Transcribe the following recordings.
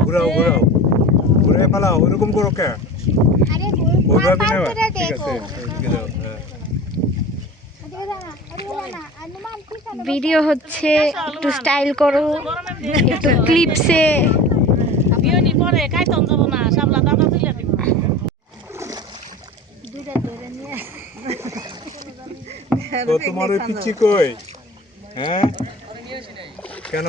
ঘুরাও ঘুরাও ঘুরে ফেলাও ওরকম করো কে ঘুরাবি না ঠিক আছে ভিডিও হচ্ছে একটু স্টাইল করো একটু ক্লিপসে বিয়নি পরে কাইতন যাব না সাবলা দাদা তুইলা দিব দুইটা ধরে নিয়ে তো তোমার ওই পিচ্চি কই হ্যাঁ কেন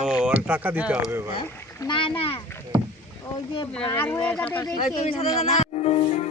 ও আর টাকা দিতে হবে এবার না না ওই যে বার হয়ে যাবে দেখে